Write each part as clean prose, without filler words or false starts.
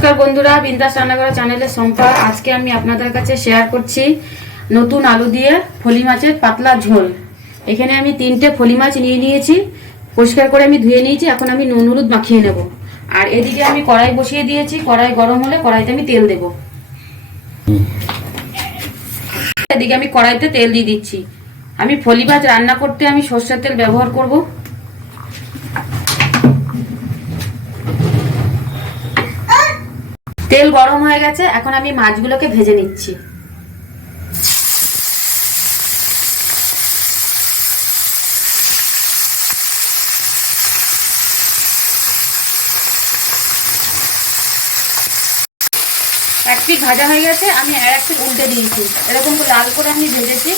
নমস্কার বন্ধুরা, বিন্দাস রান্নাঘর চ্যানেলে সম্পা। আজকে আমি আপনাদের কাছে শেয়ার করছি নতুন আলু দিয়ে ফলি মাছের পাতলা ঝোল। এখানে আমি 3টে ফলি মাছ নিয়ে নিয়েছি, পরিষ্কার করে আমি ধুয়ে নিয়েছি। এখন আমি নুন হলুদ মাখিয়ে নেব। আর এদিকে আমি কড়াই বসিয়ে দিয়েছি, কড়াই গরম হলে কড়াইতে আমি তেল দেব। এদিকে আমি কড়াইতে তেল দিয়ে দিচ্ছি। আমি ফলি মাছ রান্না করতে আমি সরষের তেল ব্যবহার করব। তেল গরম হয়ে গেছে, এখন আমি মাছগুলোকে ভেজে নিচ্ছি। এক পিঠ ভাজা হয়ে গেছে, আমি আর এক পিঠ উল্টে দিয়েছি। এরকম লাল করে আমি ভেজেছি।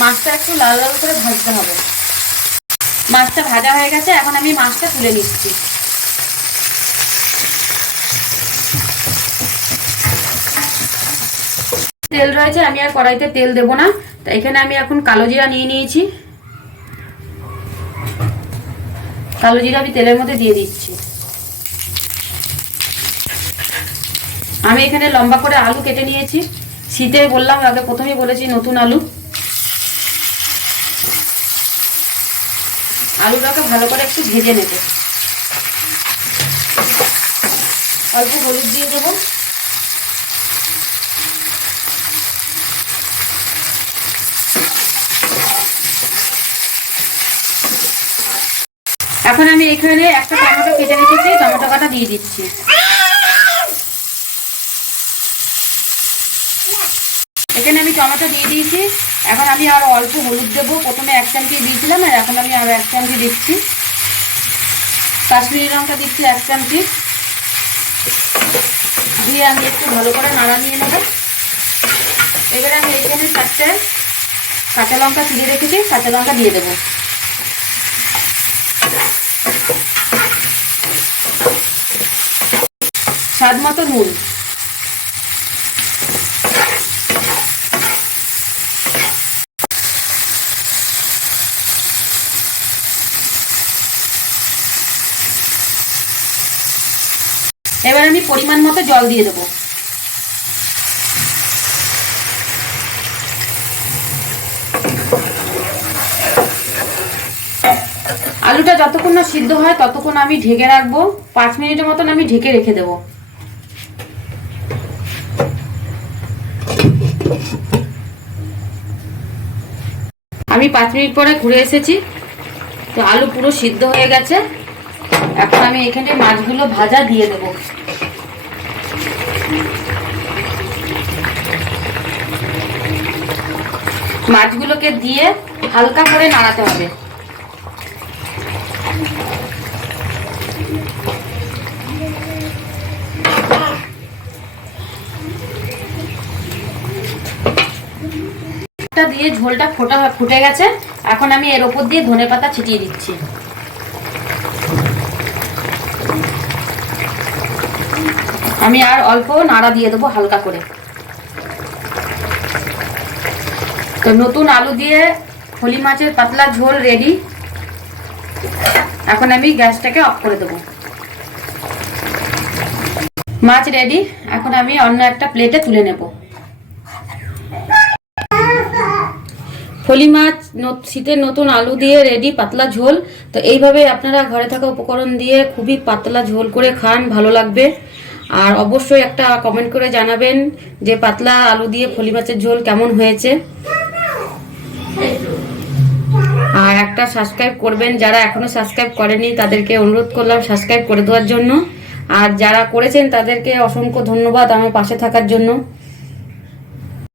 মাছটা একটু লাল লাল করে ভাজতে হবে। মাছটা ভাজা হয়ে গেছে, এখন আমি মাছটা তুলে নিচ্ছি। তেল রয়েছে, আমি আর কড়াইতে তেল দেব না। তো এখানে আমি এখন কালো জিরা নিয়ে নিয়েছি। কালো জিরা আমি তেলের মধ্যে দিয়ে দিচ্ছি। আমি এখানে লম্বা করে আলু কেটে নিয়েছি। শীতে বললাম, আগে প্রথমেই বলেছি নতুন আলু। আলুটাকে ভালো করে একটু ভেজে নেব। অল্প হলুদ দিয়ে দেবো। এখন আমি এখানে একটা টমেটো কেটে রেখেছি, টমেটো কাটা দিয়ে দিচ্ছি। এখানে আমি টমেটো দিয়ে দিয়েছি। এখন আমি আরো অল্প হলুদ দেবো। প্রথমে 1 চামচি দিয়েছিলাম, আর এখন আমি আরো 1 চামচি দিচ্ছি। কাশ্মীরি লঙ্কা দিচ্ছি 1 চামচি। দিয়ে আমি একটু ভালো করে নাড়া নিয়ে নেব। এবারে আমি এখানে 4টে কাঁচা লঙ্কা চিড়ে রেখেছি, কাঁচা লঙ্কা দিয়ে দেবো। স্বাদ মতো নুন। এবার আমি পরিমাণ মতো জল দিয়ে দেবো। আলুটা যতক্ষণ না সিদ্ধ হয় ততক্ষণ আমি ঢেকে রাখবো। 5 মিনিটের মতন আমি ঢেকে রেখে দেবো। আমি 5 মিনিট পরে ঘুরে এসেছি। তো আলু পুরো সিদ্ধ হয়ে গেছে। এখন আমি এখানে মাছগুলো ভাজা দিয়ে দেব। মাছগুলোকে দিয়ে হালকা করে নাড়াতে হবে। দিয়ে ঝোলটা ফুটে গেছে। এখন আমি এর উপর দিয়ে ধনেপাতা ছিটিয়ে দিচ্ছি। আমি আর অল্প নাড়া দিয়ে দেবো হালকা করে। তো নতুন আলু দিয়ে ফলি মাছের পাতলা ঝোল রেডি। এখন আমি গ্যাসটাকে অফ করে দেবো। মাছ রেডি। এখন আমি অন্য একটা প্লেটে তুলে নেব। ফলি মাছ শীতের নতুন আলু দিয়ে রেডি পাতলা ঝোল। তো এইভাবে আপনারা ঘরে থাকা উপকরণ দিয়ে খুবই পাতলা ঝোল করে খান, ভালো লাগবে। আর অবশ্যই একটা কমেন্ট করে জানাবেন যে পাতলা আলু দিয়ে ফলি মাছের ঝোল কেমন হয়েছে। আর একটা সাবস্ক্রাইব করবেন। যারা এখনো সাবস্ক্রাইব করেনি তাদেরকে অনুরোধ করলাম সাবস্ক্রাইব করে দেওয়ার জন্য। আর যারা করেছেন তাদেরকে অসংখ্য ধন্যবাদ আমার পাশে থাকার জন্য।